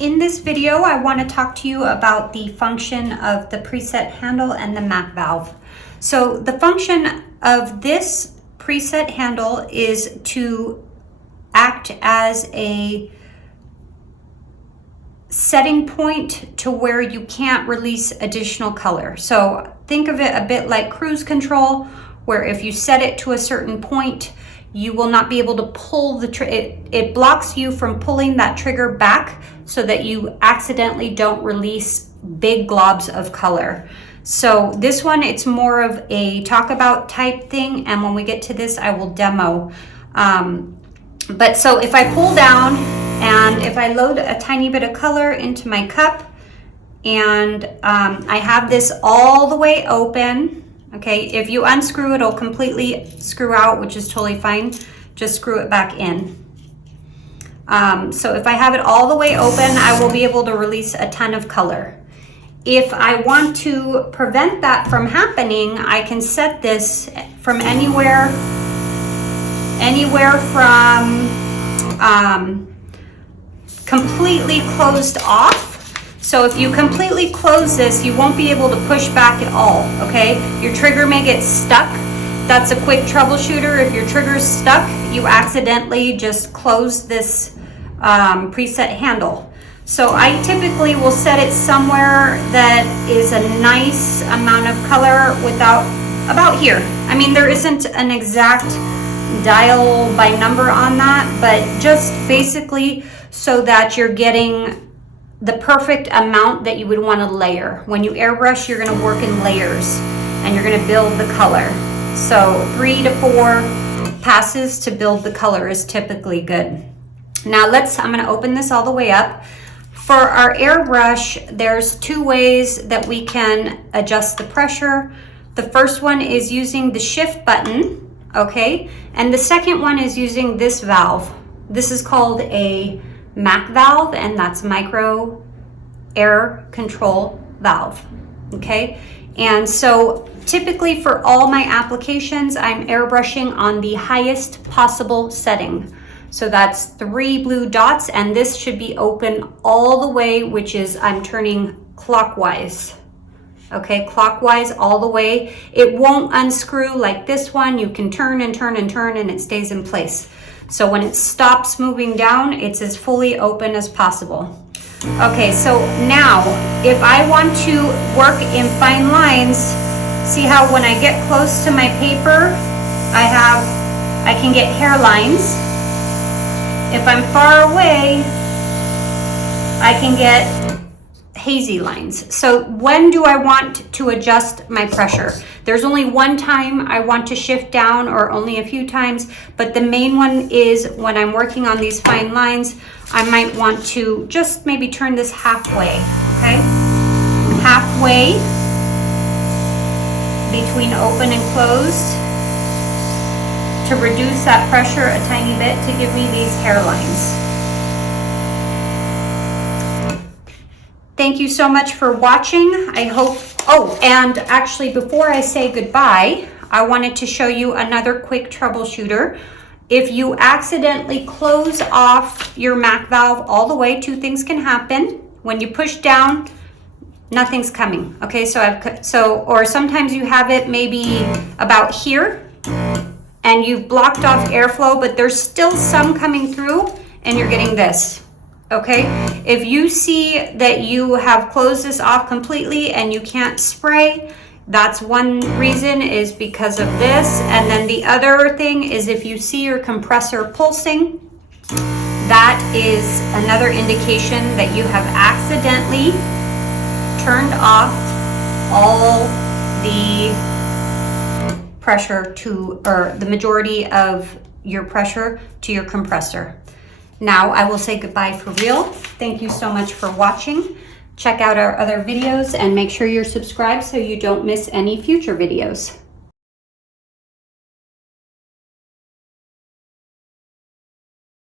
In this video, I want to talk to you about the function of the preset handle and the MAC valve. So the function of this preset handle is to act as a setting point to where you can't release additional color. So think of it a bit like cruise control, where if you set it to a certain point, you will not be able to pull the trigger. It blocks you from pulling that trigger back so that you accidentally don't release big globs of color. So this one, it's more of a talk about type thing, and when we get to this, I will demo. But so if I pull down and if I load a tiny bit of color into my cup, and I have this all the way open. Okay, if you unscrew it, it'll completely screw out, which is totally fine. Just screw it back in. So if I have it all the way open, I will be able to release a ton of color. If I want to prevent that from happening, I can set this from anywhere from completely closed off. So if you completely close this, you won't be able to push back at all, okay? Your trigger may get stuck. That's a quick troubleshooter. If your trigger's stuck, you accidentally just close this preset handle. So I typically will set it somewhere that is a nice amount of color about here. I mean, there isn't an exact dial by number on that, but just basically so that you're getting the perfect amount that you would want to layer. When you airbrush, you're going to work in layers and you're going to build the color. So 3 to 4 passes to build the color is typically good. Now I'm going to open this all the way up. For our airbrush, there's 2 ways that we can adjust the pressure. The first one is using the shift button, okay? And the second one is using this valve. This is called a MAC valve, and that's micro air control valve, okay? And so typically for all my applications, I'm airbrushing on the highest possible setting. So that's 3 blue dots, and this should be open all the way, which is I'm turning clockwise. Okay, clockwise all the way. It won't unscrew like this one. You can turn and turn and turn and it stays in place. So when it stops moving down, it's as fully open as possible. Okay, so now if I want to work in fine lines, see how when I get close to my paper, I can get hairlines. If I'm far away, I can get hazy lines. So when do I want to adjust my pressure? There's only one time I want to shift down, or only a few times, but the main one is when I'm working on these fine lines, I might want to just maybe turn this halfway, okay? Halfway between open and closed to reduce that pressure a tiny bit to give me these hairlines. Thank you so much for watching. I hope, and actually before I say goodbye, I wanted to show you another quick troubleshooter. If you accidentally close off your MAC valve all the way, 2 things can happen. When you push down, nothing's coming. Okay, or sometimes you have it maybe about here and you've blocked off airflow, but there's still some coming through and you're getting this. Okay, if you see that you have closed this off completely and you can't spray, that's one reason, is because of this. And then the other thing is if you see your compressor pulsing, that is another indication that you have accidentally turned off all the pressure to, or the majority of your pressure to your compressor. Now I will say goodbye for real. Thank you so much for watching. Check out our other videos and make sure you're subscribed so you don't miss any future videos.